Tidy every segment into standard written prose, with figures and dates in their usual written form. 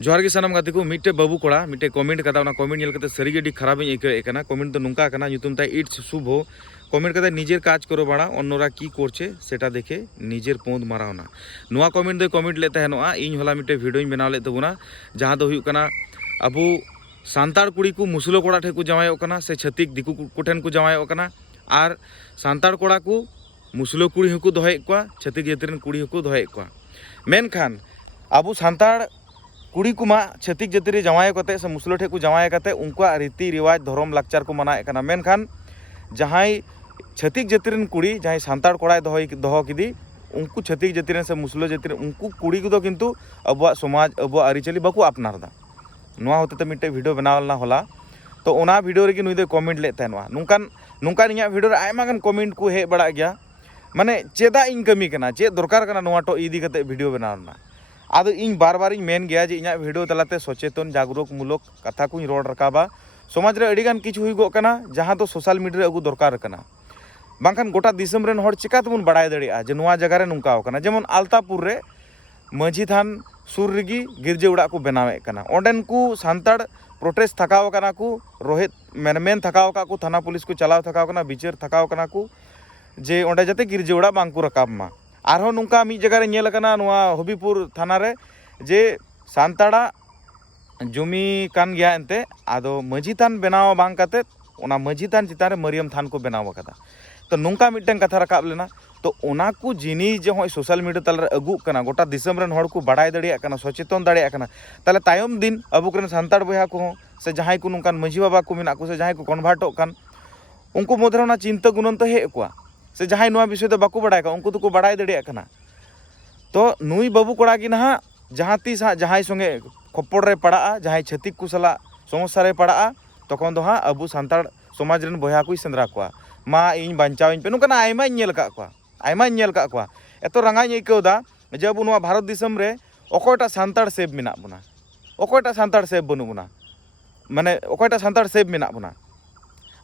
जोहार के सानाम गाते को मिट्टे बाबू कोड़ा मिट्टे कमेंट कदा ओना कमेंट नेल कते सरी गेडी खराब इन एके एकाना कमेंट तो नुंका कना ᱧᱩᱛᱩᱢ ताई इट्स शुभ कमेंट कते निजेर काज करो बाड़ा अन्नरा की करछे सेटा देखे निजेर पोंद मारावना नुआ कमेंट दो कमेंट ले तहनोआ इन होला मिट्टे वीडियो इन बनाव ले तबुना जहां दो हुयुक कना अबु सांतार कुड़ी को मुसलो कोड़ा ठे को जमायोक कना से छतिक दिकु कोठेन को जमायोक कना आर सांतार कोड़ा को मुसलो कुड़ी हको दोहेक कोआ छतिक जातिरन कुड़ी हको दोहेक कोआ मेनखान अबु सांतार कुड़ी कुमा छतिक जाति जमाय कते से मुसलो ठे को जमाय कते उनका रीति रिवाज धर्म लाचार को मनाए कना मेनखान जहां छतिक जाति कुड़ी जहां सांतार कोड़ा दहो किदी उनको छतिक जाति से मुसलो जाति उनको कुड़ी को किंतु अब समाज अब आरीचाली बाको अपनारदा नोआ होते तो मिट्टे वीडियो बनावलना होला तो ओना वीडियो रे नुई दे कमेंट ले तहनवा नुकान नुकान इया वीडियो रे आयमा गान कमेंट को हे बड़ा गया माने चेदा इन कमी कना चे दरकार कना नोआ टो इदी कते वीडियो बनावना आदो इन बार बार मेन गया जे इना वीडियो तलाते सचेतन जागरूक मूलक कथा को रोड रकाबा समाज रे अडिगान किछु हुइगो कना जहां तो सोशल मीडिया रे अगु दरकार कना बांखान गोटा दिसम रेन हर चिका तबन बड़ाय दड़िया जे नोआ जगह रे नुंकाव कना जेमन आलतापुर रे माझी थान सुर रिगी गिरजे उड़ा को बनावे कना ओंडेन को सांताड़ प्रोटेस्ट थकाव कना को रोहित मेन थकाव का को थाना पुलिस को चलाव थकाव कना बिचार थकाव कना को जे ओंडे जाते गिरजे उड़ा बांग को रकाब मा आरो नुंका मी जगह रे नेल कना नुआ हबीपुर थाना रे जे सांताड़ा जमी कान गया एनते आदो माझी थान बनाव बांग काते ओना माझी थान चितान रे मरियम थान को बनाव कदा तो नुंका मिटन कथा रकाब लेना तो ओना को जिनिस जे होय सोशल मीडिया तल रे अगु कना गोटा दिसम रेन हड़ को बड़ाय दड़िया कना सचेतन दड़िया कना ताले तायम दिन अबु करेन सांताड़ बया को से जहां को नुंकान माझी बाबा को मेना को से जहां को कन्वर्टोक कान उनको मधरे ना चिंता गुणन तो हे को से जहां नुआ विषय तो बाको बड़ाय का उनको तो को बड़ाय दड़िया कना तो नुई बाबू कोड़ा की ना जहां तीस जहां संगे खप्पड़ रे पड़ा जहां छतिक को सला समस्या रे पड़ा तखन दो हाँ अबू सांताड़ समाज रेन बया को सेंद्रा को मा इन बांचाव पे नुकाना आयमा नेल का को आयमा नेल का को एतो रंगाई आइकौदा जे अबू नुआ भारत दिसम रे अकोयटा सांताड़ सेब मेना बुना अकोयटा सांताड़ सेब बनु बुना माने अकोयटा सांताड़ सेब मेना बुना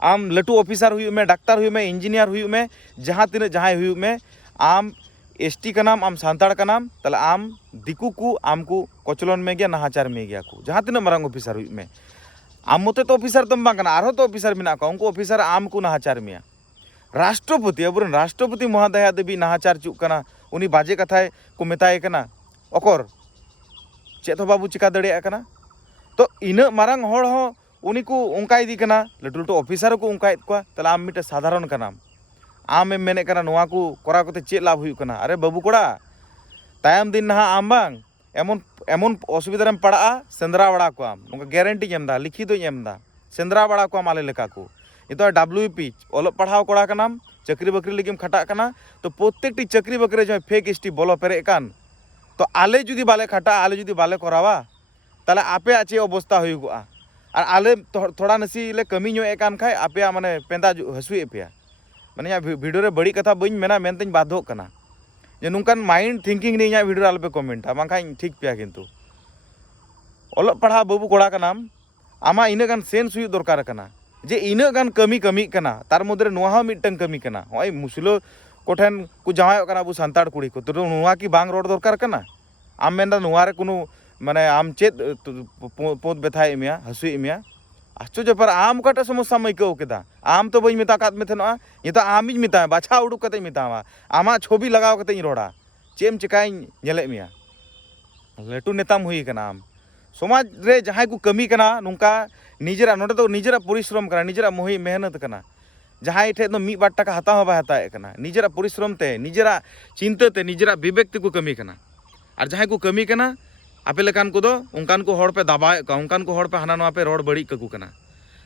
आम लटू ऑफिसर हुई में डाक्टर हुई में इंजीनियर हुई में जहाँ तीन जहाँ हुई में आम एसटी का नाम आम सांताड़ का नाम तले आम दिकू को आम को कोचलन में गया नाहाचार में गया को जहाँ तीन मारंग ऑफिसर हुई में आम मते तो ऑफिसर तम बांगना आरो तो ऑफिसर मेना को उनको ऑफिसर आम को नाहाचार में राष्ट्रपति अब राष्ट्रपति महोदया देवी नाहाचार चुक कना उनी बाजे कथाय को मेताय कना अकर चेत बाबू चिका दड़िया कना तो इन मारंग हड़ हो उनी को उनका इदी कना लटू लटू ऑफिसर को उनका को तले आम मिटे साधारण कना आम एम मेने कना नोआ को करा कोते चे लाभ हुई कना अरे बाबू कोड़ा तायम दिन ना आम बांग एमन एमन असुविधा रे पड़ा सेंद्रा बड़ा को आम उनका गारंटी एमदा लिखित एमदा सेंद्रा बड़ा को आले लेका को इतो डब्ल्यूपी ओल पढ़ाव कोड़ा का नाम चाकरी बाकरी लगिम खटा कना तो प्रत्येकटी चाकरी बाकरी जो फेक एसटी बोलो पेरे कान तो आले जुदी बाले खटा आले जुदी बाले करावा ताले आपे आचे अवस्था हुईगोआ और आले थोड़ा नसी ले कमी नो एकान खाय आपे माने पेंदा हसुए पे माने वीडियो रे बड़ी कथा बइन मेना मेनतेन बाधो कना जे नुकान माइंड थिंकिंग ने या वीडियो आलपे कमेंटा बांखा ठीक पे किंतु ओल पढ़ा बाबू कोड़ा का नाम आमा इना गान सेंस हुई दरकार कना जे इना गान कमी कमी कना तार मधरे नोआ हा मिटन कमी कना होय मुसलो कोठेन को जावाय कना अबु सांताड़ कुड़ी को तो नोआ की बांग रोड दरकार कना आम मेनदा नोआ रे कोनो माने आम चेत पोत बेथाय मिया हसुई मिया आश्चर्य पर आम काटा समस्या मैकौ केदा आम तो बई मेता कात मेथनोआ ये तो आम ही मेता बाछा उडुक कते मेतावा आमा छवि लगाव कते रोड़ा चेम चिकाई नेले मिया लटू नेताम हुई कना आम समाज रे जहां को कमी कना नुंका निजरा नोडे तो निजरा परिश्रम कना निजरा मोही मेहनत कना जहां ठे तो मी बार टाका हता बा हताए कना निजरा परिश्रम ते निजरा चिंता ते निजरा विवेक ते को कमी कना और जहां को कमी कना आपे लेकान को दो उनकान को हड़ पे दबाए का उनकान को हड़ पे हाना नोआ पे रोड बड़ी ककू कना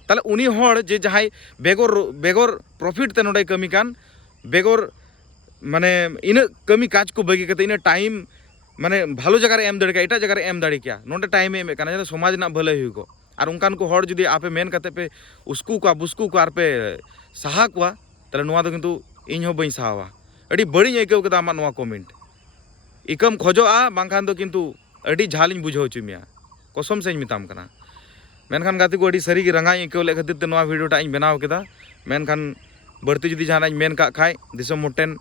ताले उनी हड़ जे जहां बेगोर बेगोर प्रॉफिट ते नोडे कमी कान बेगोर माने इन कमी काज को बगी कते इन टाइम माने भालो जगह रे एम दड़े एटा जगह रे एम दड़े क्या नोडे टाइम एम कना जे समाज ना भले हुई को और उनकान को हड़ जुदी आपे मेन कते पे उसकू को बुस्कू को आर पे सहा को ताले नोआ दो किंतु इन हो बई सहावा अडी बड़ी आइकौ कदा आमा नोआ कमेंट इकम खोजोआ बांखान दो किंतु अड़ी झालिंग बुझाव चुमिया कसम से मिताम कना मेनखान गाती को अड़ी सरी की रंगाई आइकौ ले खातिर ते नोआ वीडियो टा इन बनाव केदा मेनखान बढ़ती जुदी जहां मेन का खाय दिसम मोटेन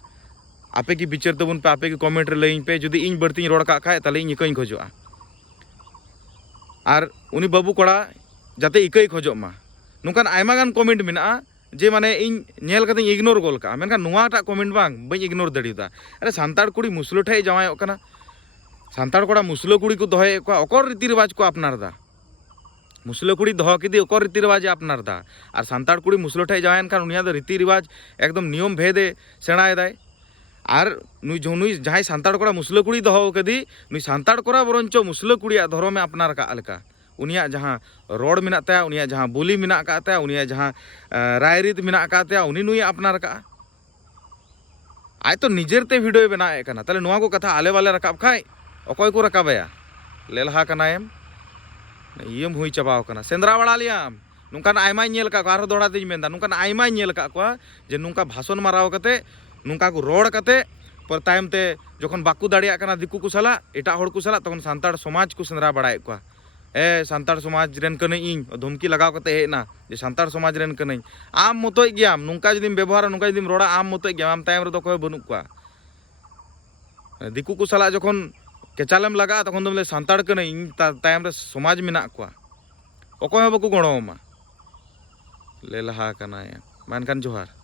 आपे की बिचार तबुन पे आपे की कमेंट रे लईन पे जुदी इन बढ़ती रोड का खाय ताले इन इकई खोजोआ और उनी बाबू कोड़ा जाते इकाई खोजो मा नुकान आयमा गान कमेंट मेना जे माने इन नेल कते इग्नोर गोल का मेनखान नुआटा कमेंट बांग बई इग्नोर दड़ीदा अरे सांताड़ कुड़ी मुसलो ठे जावायो कना सांताड़ कोड़ा मुसलो कुड़ी को दोहे को अकर रीति रिवाज को अपनार दा मुसलो कुड़ी दोह किदी अकर रीति रिवाज अपनार दा और सांताड़ कुड़ी मुसलो ठे जावायन खान उनिया दो रीति रिवाज एकदम नियम भेदे सेणाय दाय और नुई नुई जहां सांताड़ कोड़ा मुसलो कुड़ी दोह कदी नुई सांताड़ कोड़ा बरंचो मुसलो कुड़िया धर्म में अपनार का अलका उनिया जहां रोड मेना ताया उनिया जहां बोली मेना का ताया उनिया जहां रायरीत मेना का ताया उनी नुई अपनार का आय तो निजेरते वीडियो बनाए कना ताले नुआ को कथा आले वाले रकाब खाय अकय को रकाबया लेलहा कनायम इयम हुई चाबाव कना सेंद्रा बड़ा लियाम नुकान आयमा नेल का आरो दोड़ा तेज मेंदा नुकान आयमा नेल का को जे नुका भाषण माराव कते नुका को रोड कते पर तायम ते जखन बाकू दाड़िया कना दिकू को सला एटा हड़ को सला तखन सांताड़ समाज को सेंद्रा बड़ाए को ए सांताड़ समाज रेन कने इन धमकी लगाव कते हेना जे सांताड़ समाज रेन कने आम मतोय गयाम नुका जदिम व्यवहार नुका जदिम रोड़ा आम मतोय गयाम आम तायम रे दो कोय बनु को दिकू को सला जखन केचालेम लगा तखन दम ले सांताड़ कने इन तायम रे समाज मेना को अकय हो बाकू गणोमा ले लहा कना मेनखान जोहार।